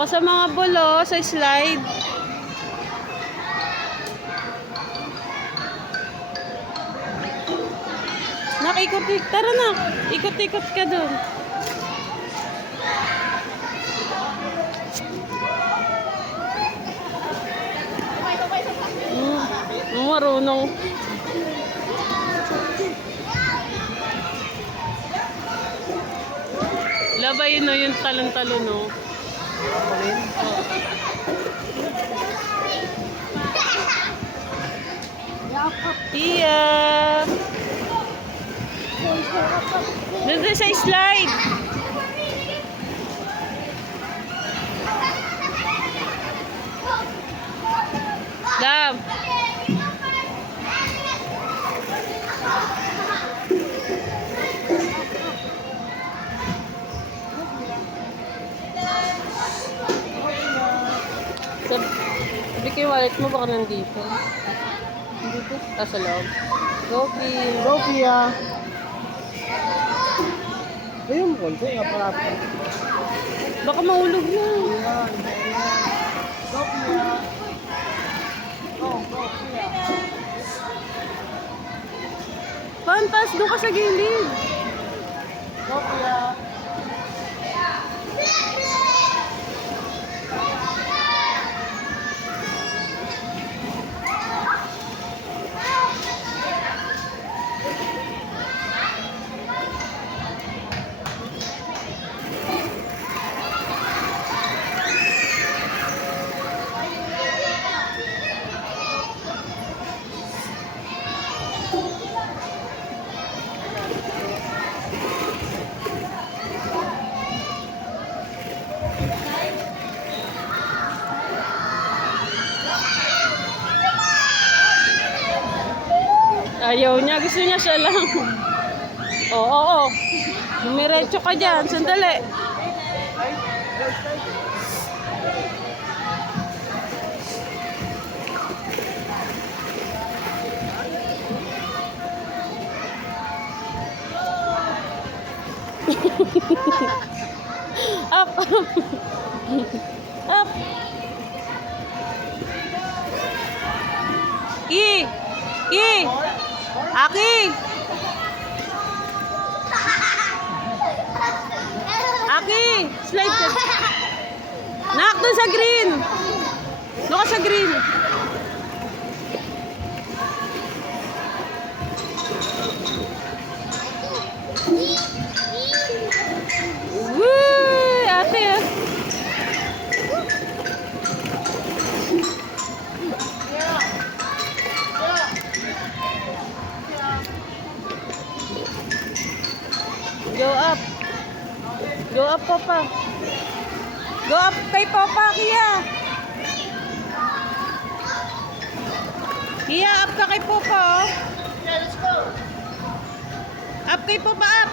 Ako sa mga bulo, sa slide. Ikot-ikot. Tara na. Ikot-ikot ka doon. Marunong. Labay no yung talon-talon no. Iya. Doon sa slide. Dam. Sabi ko yung wallet mo baka nandito. Nandito? Sa loob. Go, Pia. Go, Pia. Ayun, konti nga pala. Baka mahulog na. Ayan. Go, Pia. Go, Pia. Pantas, doon ka sa gilid. Go, Pia. Ayaw niya. Gusto niya siya lang. Oo. Dumiretso ka dyan. Sandali. Up. Up. Aki! Aki! Slide ka. Nak, doon sa green. Doon ka sa green. Woo! Ate ah. Go up. Go up, Papa. Go up kay Papa, Kia. Kia, up ka kay Papa, oh. Yeah, let's go. Up kay Papa, up.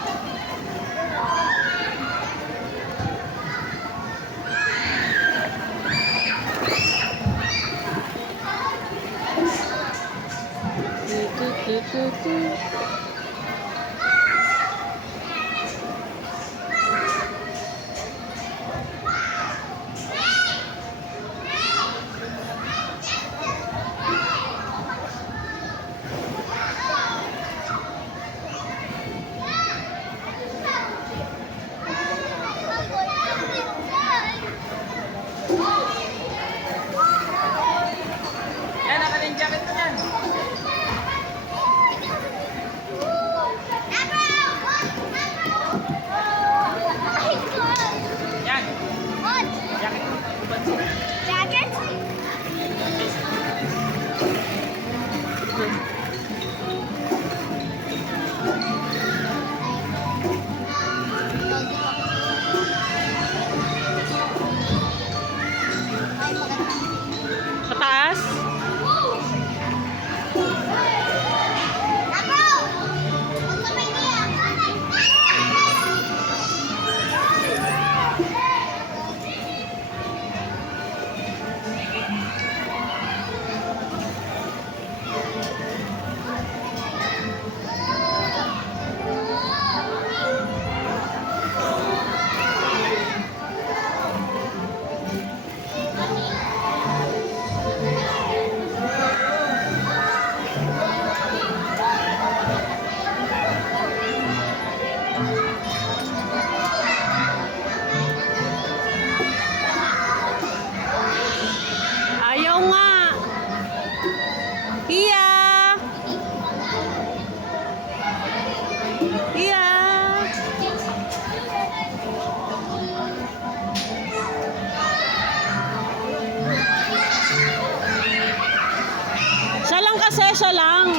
isa lang.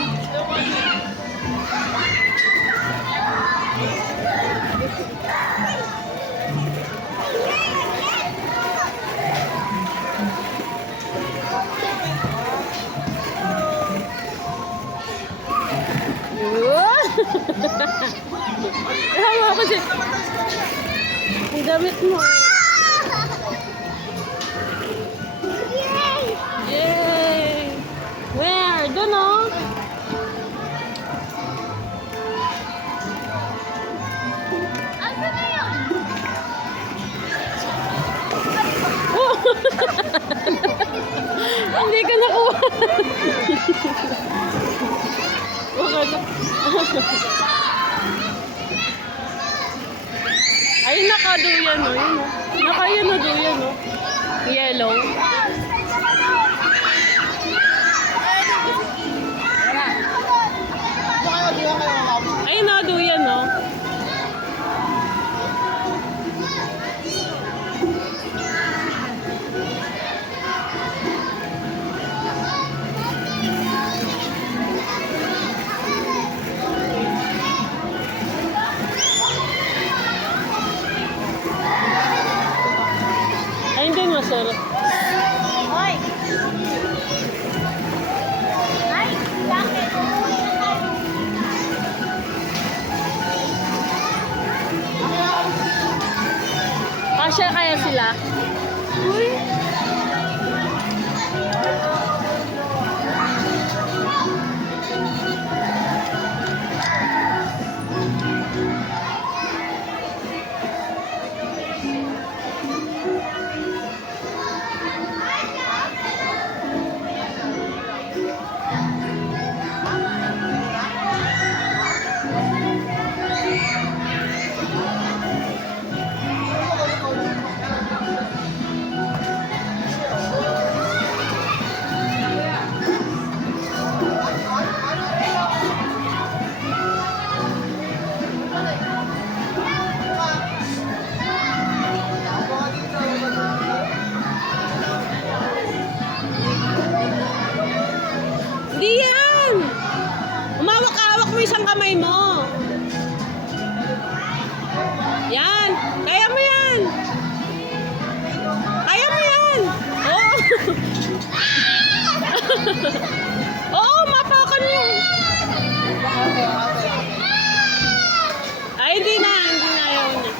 Yun. Tama ko siya. Ang damit mo. Yay! Where? Doon oh. Oh! Hindi ka nakuha. Okay na. Ay, nakaduyan oh. Yun oh. Nakayan na duyan oh. Yellow. Ay, naduyan oh. Ay, hindi masarap. Hoy! Ay, bakit? Umuwi na tayo. Kasya kaya sila? Uy. Hindi yan! Umawak-awak mo isang kamay mo. Yan! Kaya mo yan! Kaya mo yan! Oo! Oo, mapakan mo! Ay, hindi na ayaw na.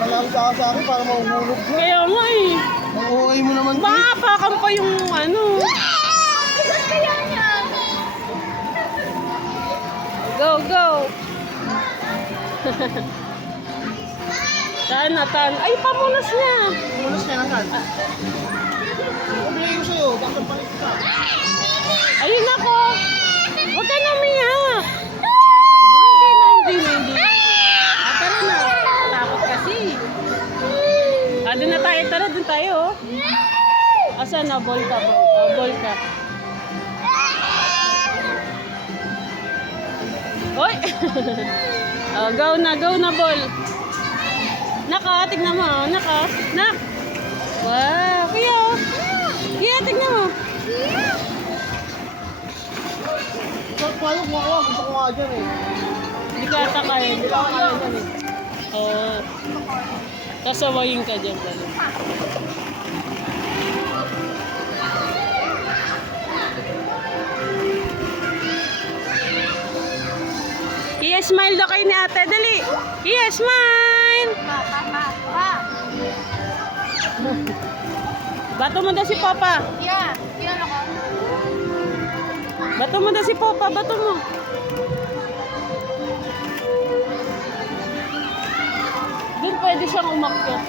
Malapit ka sa akin para mahuhulog ko. Kaya nga eh. Makuhay mo naman ko. Mapakan pa yung ano. Saan kaya niya? Go, go! Tan. Ay, pamunas niya. Mulas ka na saan? Sabihin ko sa'yo, bakit palit ka? Ayun ako. Huwag ka na umiyak. Oh, hindi na. Tara na. Takot kasi. Doon na tayo. Tara, doon tayo. Oh. Asan na? Ball ka. Ball ka. Hoy! Oh, go na, ball. Naka, tignan mo. Nak. Wow, kuya. Kuya, tignan mo. Paano mo ako? Gusto ko nga dyan eh. Hindi ka ata kaya. Hindi ka kaya dyan eh. Oo. Kasawayin ka dyan. Balo. Smile daw kayo ni ate. Dali. Smile. Bato mo daw si Papa. Yeah, kilala ko. Bato mo daw si Papa. Bato mo. Doon pwede siyang umakyat.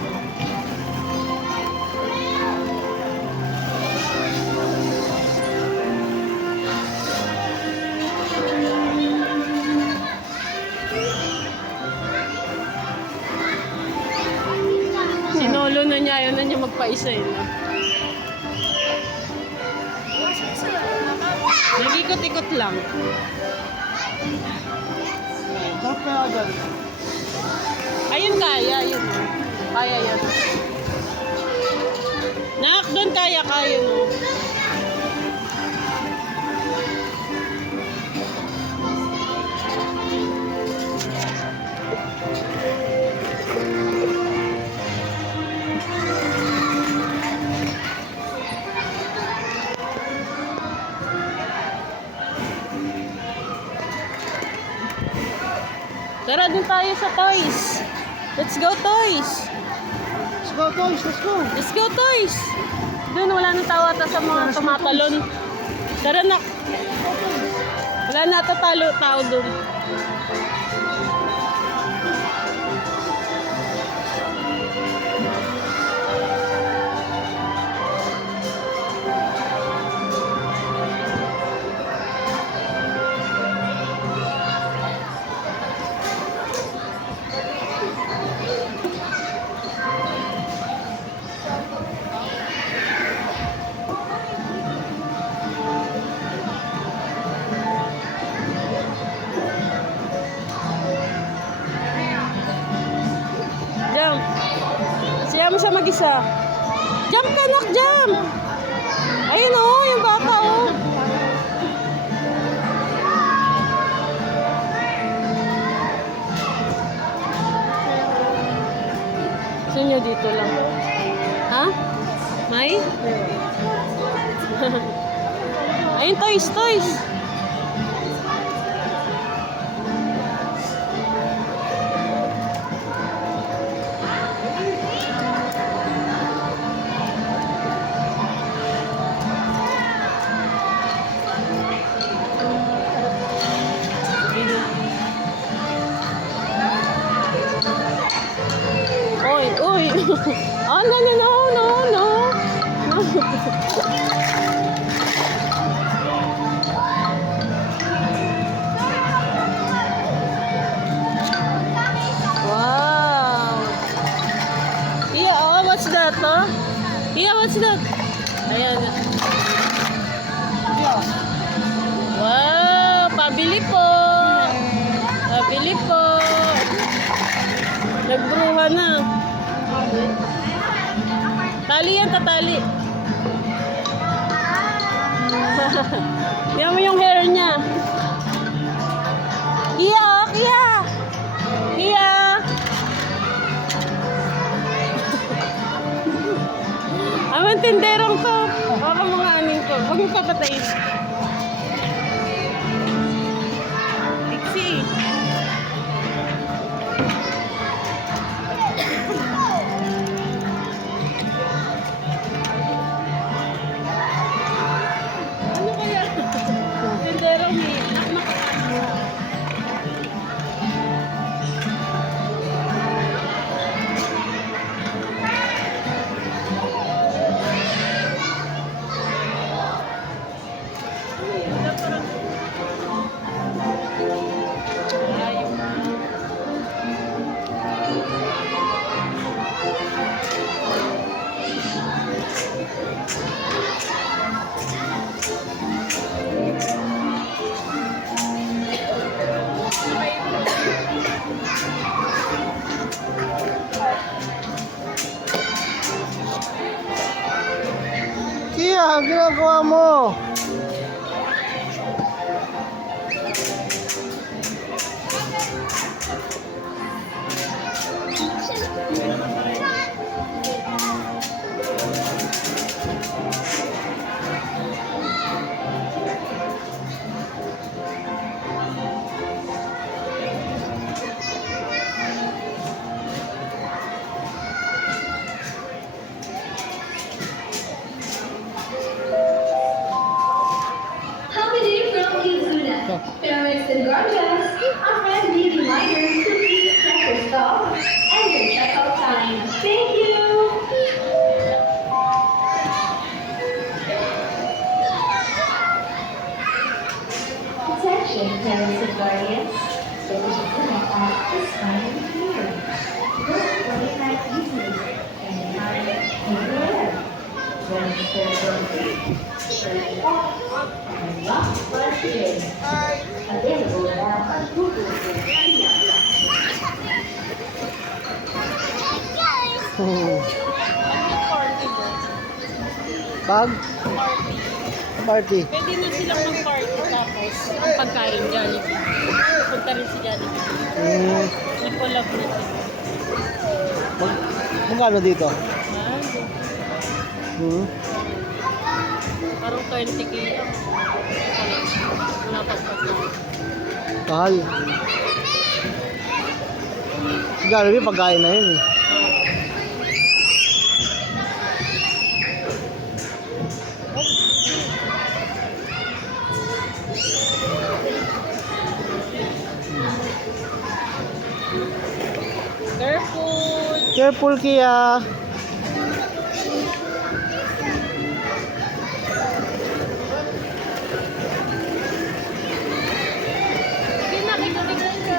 Sinolo na niya. Ayaw na niya magpaisa eh. No? Nag-ikot-ikot lang. Sarap kaya dyan. Ayun kaya, yun. Kaya yun. Nak, doon kaya no. Tara din tayo sa toys. Let's go, toys. Let's go, toys. Let's go. Let's go, toys. Doon, wala nang tawata sa mga tumatalon. Tara na. Wala na tao doon. Jump. Siya mo siya mag-isa. Jump ka, nak, jump. Ayun oh, yung bata oh. Gusto nyo dito lang. Ha? May? Ayun, toys, toys. Oy, oy. Oh, no, no, no, no, no. Wow. Yeah, oh, what's that, huh? Yeah, what's that? Ayan. Wow, pabili po. Pabili po. Nagbruha na. Tali yan, tatali. Yan mo yung hair niya. Iya, oh, Iya. Iya. Ang tinderong to. Baka mga aning ko. Huwag mo papatayin. Pixie. Ano kaya? Tinderong may Kia, ang ginagawa mo? Holiday from Kizuna. Parents and guardians, our friend Baby Minor, please check your stop and your checkout time. Thank you. Attention, parents and guardians. Solution Connect app is finally here. Work late night easily, anytime, anywhere. Register for free. Search off. And lock for today. Available now on Google Play. Pag? Party. pwede na silang mag-party tapos ang pagkain Jollibee. Punta rin si Jollibee. Nag-collab na sila. Magkano dito? Ah, parang 20k lang. Wala pa pagkain. Kahal. Si Jollibee, pagkain na yun eh. Careful. Careful, Kia. Sige na, kikabigyan ka.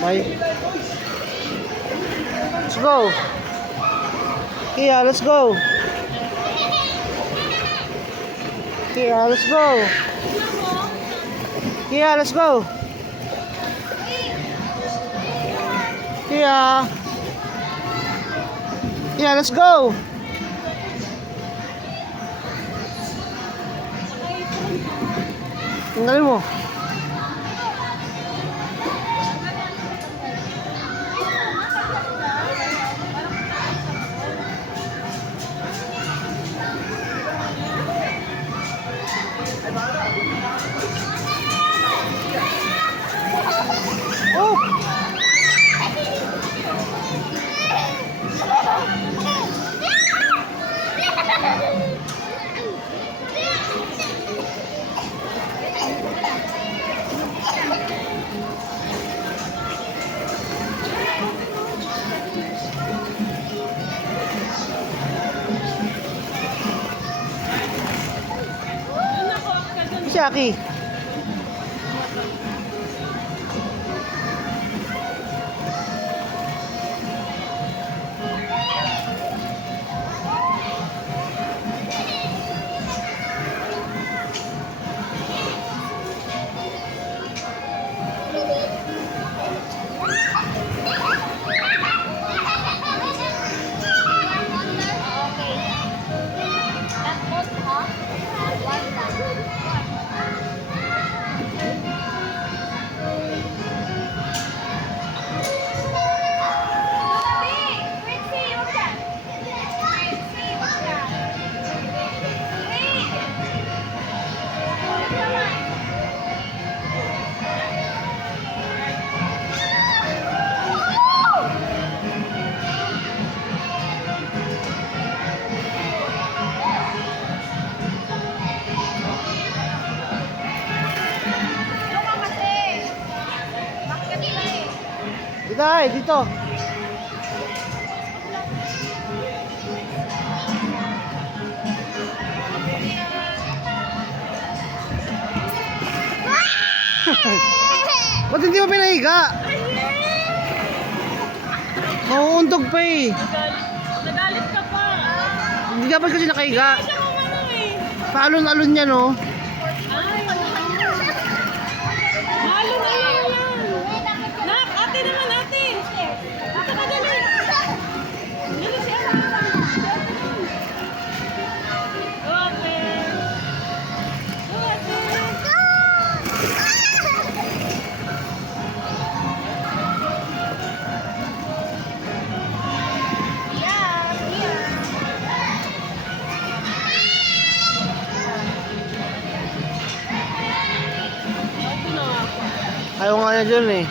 Okay. Let's go. Kia, let's go. Kia, let's go. Kia, let's go. Kia. Kia, let's go. Tinggalin mo. Oh! Si Aki. Dito ay, dito. Ba't hindi mo pinahiga? Mauuntog pa eh. Nagalit ka pa. Hindi dapat kasi nakahiga. Siya umano eh. Paalon-alon niya no. Ay, malo na yan. Nak, ate naman, ate. Ate ka dali. Dali si ate. Go, ate. Go, ate. Ate na ako. Ayaw nga niya dyan eh.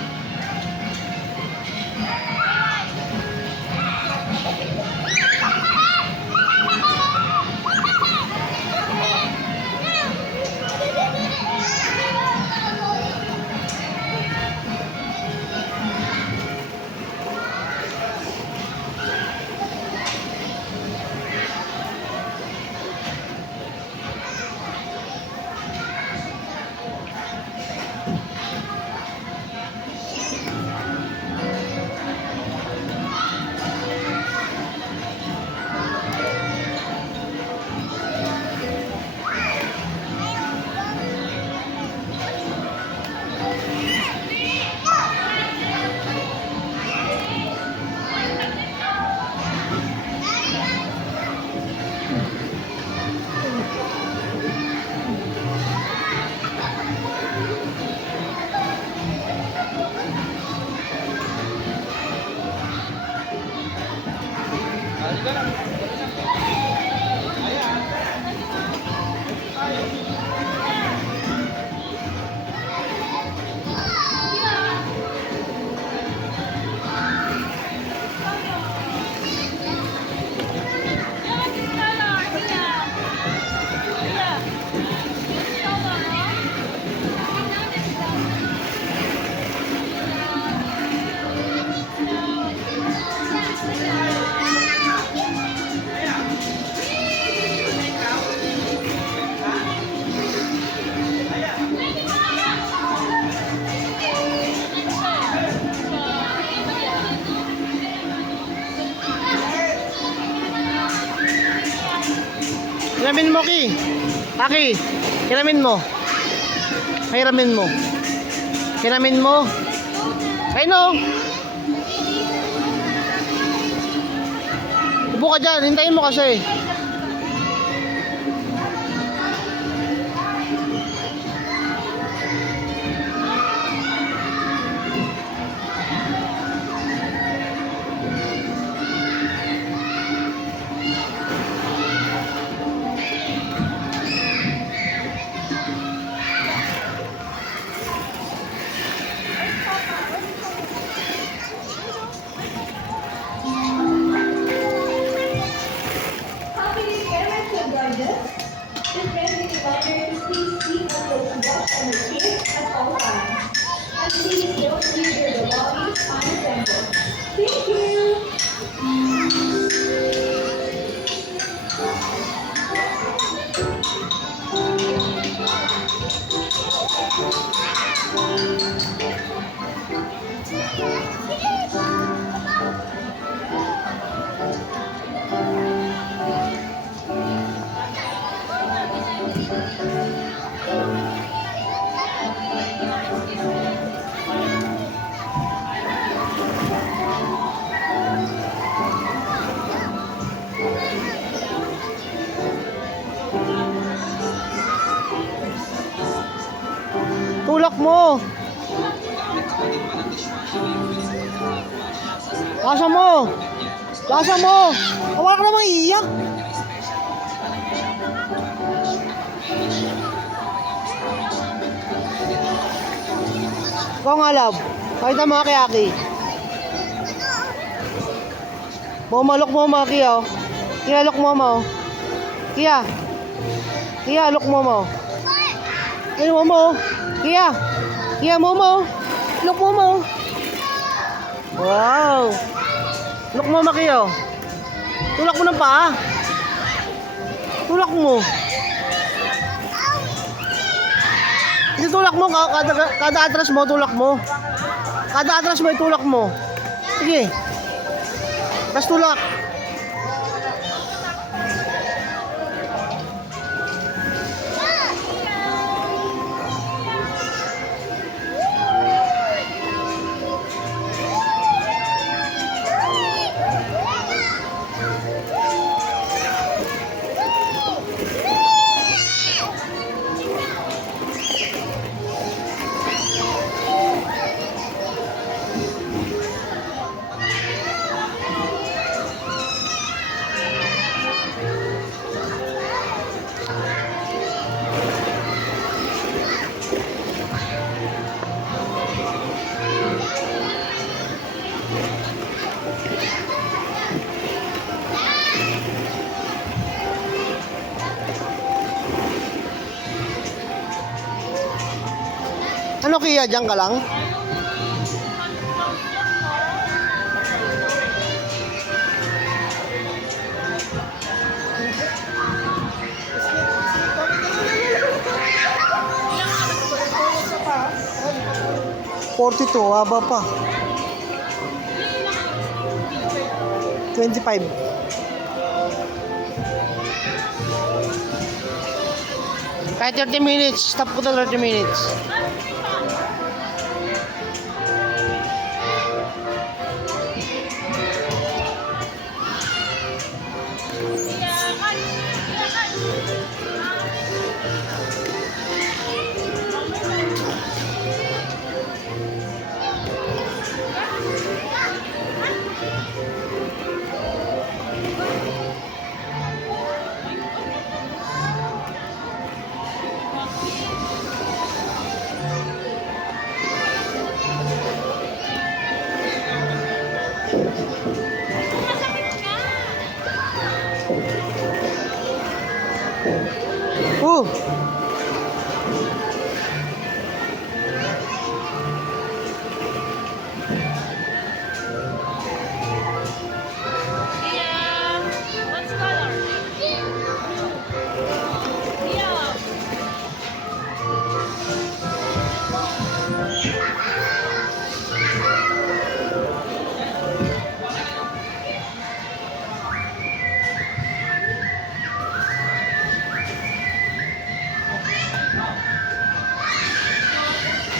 Hiramin mo, Ki. Aki, hiramin mo. Hiramin mo. Hiramin mo. Ay, no. Upo ka dyan, hintayin mo kasi. Happy parents and guardians. This friendly reminder to please keep a close watch on your kids at all times. And please don't leave your belongings unattended. Thank you. Tulak mo. Lasa mo. Lasa mo. Wala ka namang iiyak. Ikaw nga, love. Pakita mo kay Aki. Bumalok mo, Maki, oh. Kaya, look mo, mo. Kaya. Kaya, look mo, mo. Ay, mo, mo. Kaya. Kaya, mo, mo. Look mo, mo. Wow. Look mo, Maki, oh. Tulak mo ng paa. Tulak mo. Itutulak mo, kada atras mo, tulak mo. Kada atras mo, itulak mo. Sige. Tapos tulak. Ano kaya, diyan ka lang? $42, haba pa. 25. Kahit 30 minutes, stop ko na 30 minutes. Go! Kia, what's color? Kia.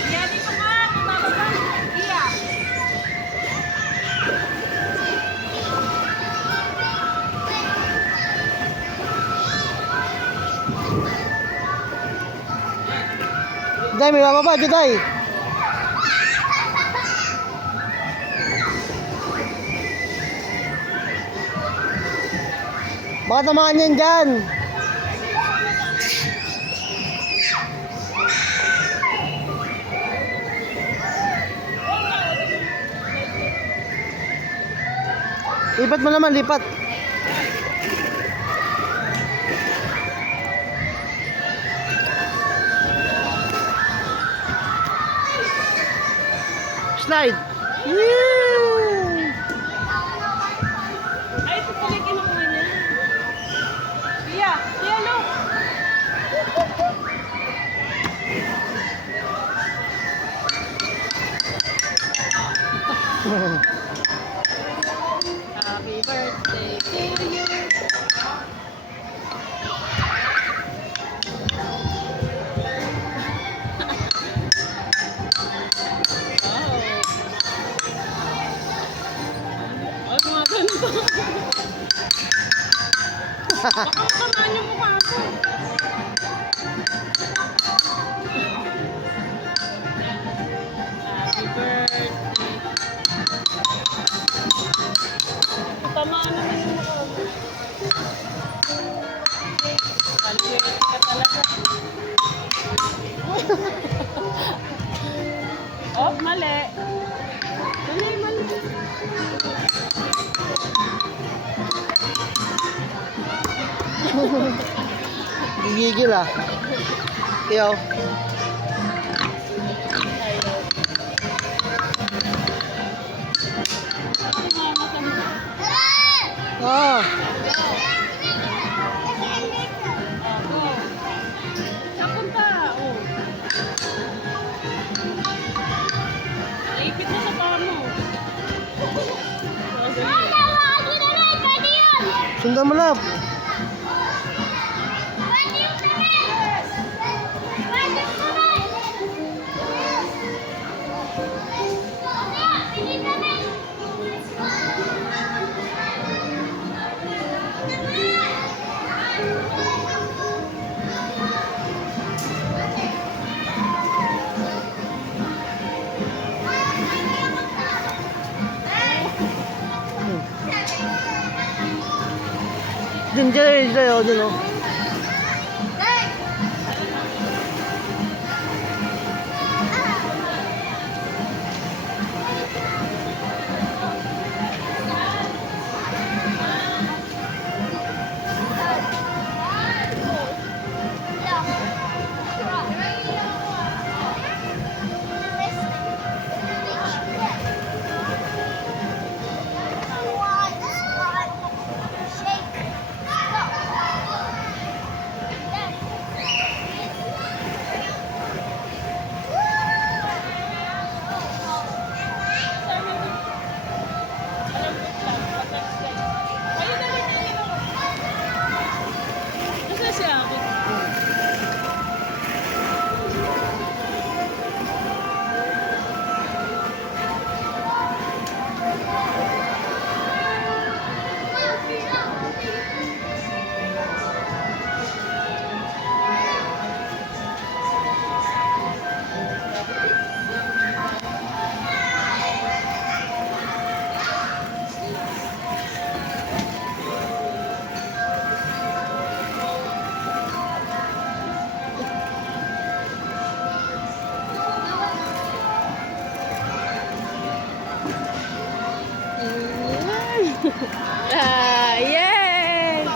Kia, dito ka. Bumababa. Kia. Juday, may bababa, Juday. Baka tamaan yan dyan. Lipat mo naman, lipat. Slide. Yee! Ay, ito pala yung kinukuha niya. Kia, Kia, look. Happy birthday to you. Oh. Oh, gumaganto. Baka makamaan yung mukha ko. Happy birthday. Tamaan naman yung mukha mo. Kalwete ka talaga. Oh, mali. Mali, mali. Gigigil ah. Iyaw. Ah. Napunta. Oh. Naipit na sa paa mo. Oh, dali. Sundan mo lang. Dun, dyan, dyan, dyan, oh. Nasaan si Aki? Ah, yay!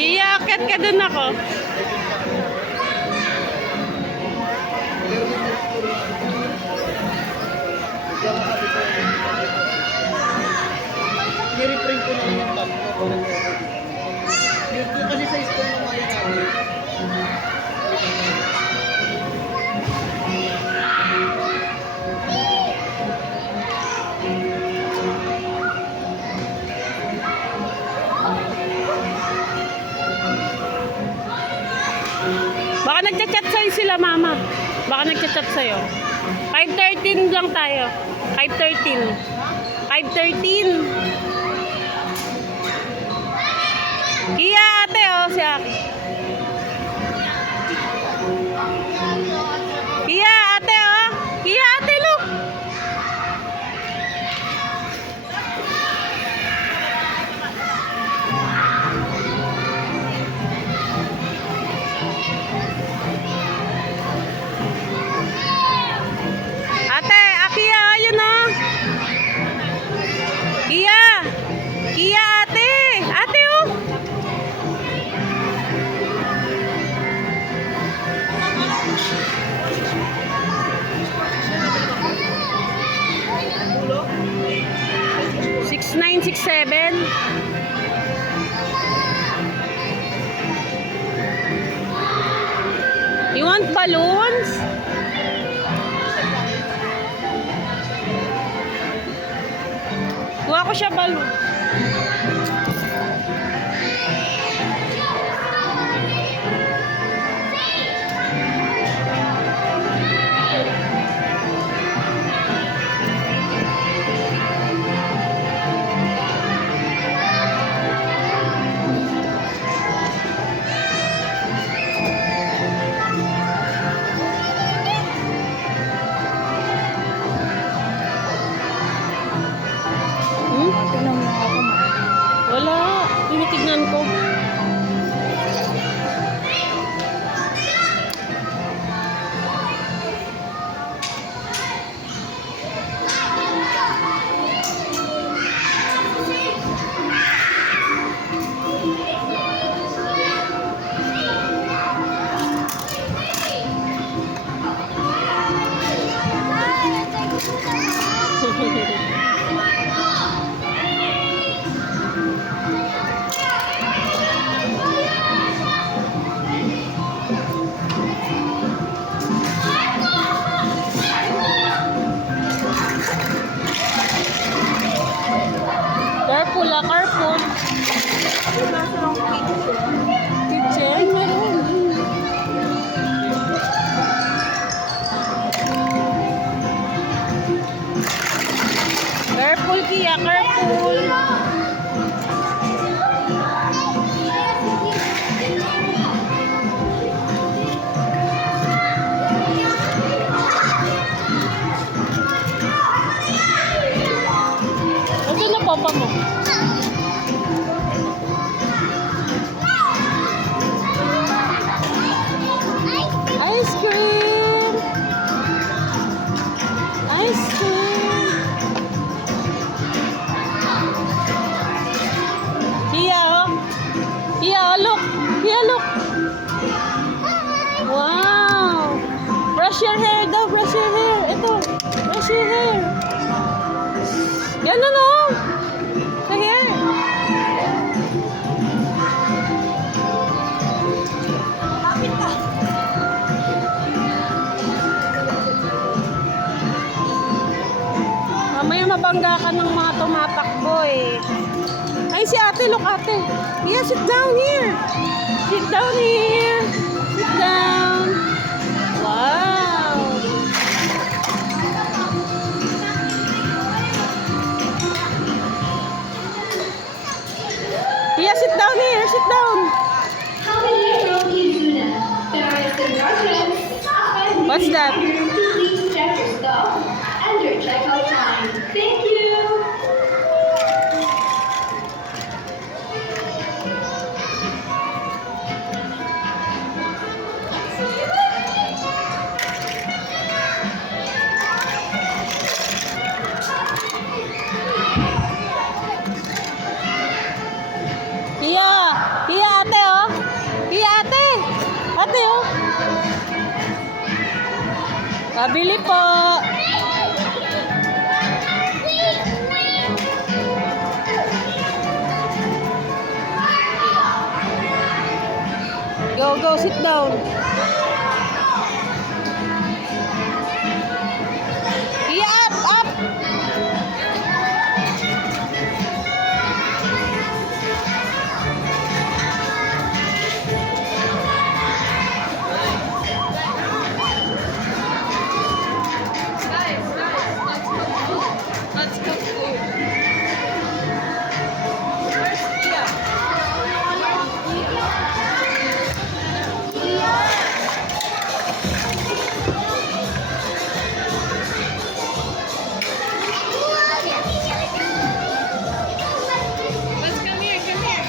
Iyakat ka dun ako. I-reprint ko na lang yung tag ko. Yung kasi sa school ng mga namin. Baka nagchat-chat sa'yo sila, mama. Baka nagchat-chat sa'yo. 5:13 lang tayo. 5:13. 5:13. Kia, ate, oh, si Aki. Kia, ate, oh. Kia, ate, look. Ate, Kia, ayun, oh. Kia. Kia, ate. Ate, oh. Six nine, 6'7". You want balloons? Kuha ko siya balloon. Brush your hair daw, brush your hair. Ito, brush your hair. Ganun o. Sa hair. Kapit ka. Mamaya mabangga ka ng mga tumatakbo eh. Ay, si ate, look ate. Yeah, sit down here. Sit down here. Sit down. Wow. Yeah, sit down here. Sit down. How many from Izuna? Parents and guardians, often What's that? please check your stuff and your checkout time. Thank you. Hiya! Hiya ate oh! Hiya ate! Ate oh! Pabili po! Go, go, sit down. Hiya up, up! Let's cook food. Let's come here, come here.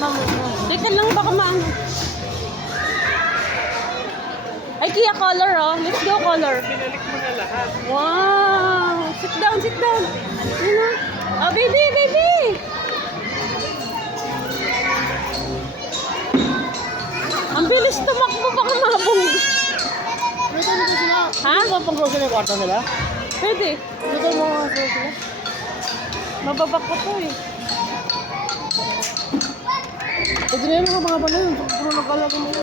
Mama, teka lang baka maano. Ay, Kia color oh. Let's go color. Pinalik mo na lahat. Wow! Sit down, sit down. Yun na. Oh, baby, baby! Ang bilis tumakbo baka mabong. Pwede nito sila. Ha? Ano ba pang grocery yung kwarto nila? Pwede. Dito mo mga grocery. Mababak ko to eh. Pwede na yun mga pala yun. Puro nagkalaga mo yun.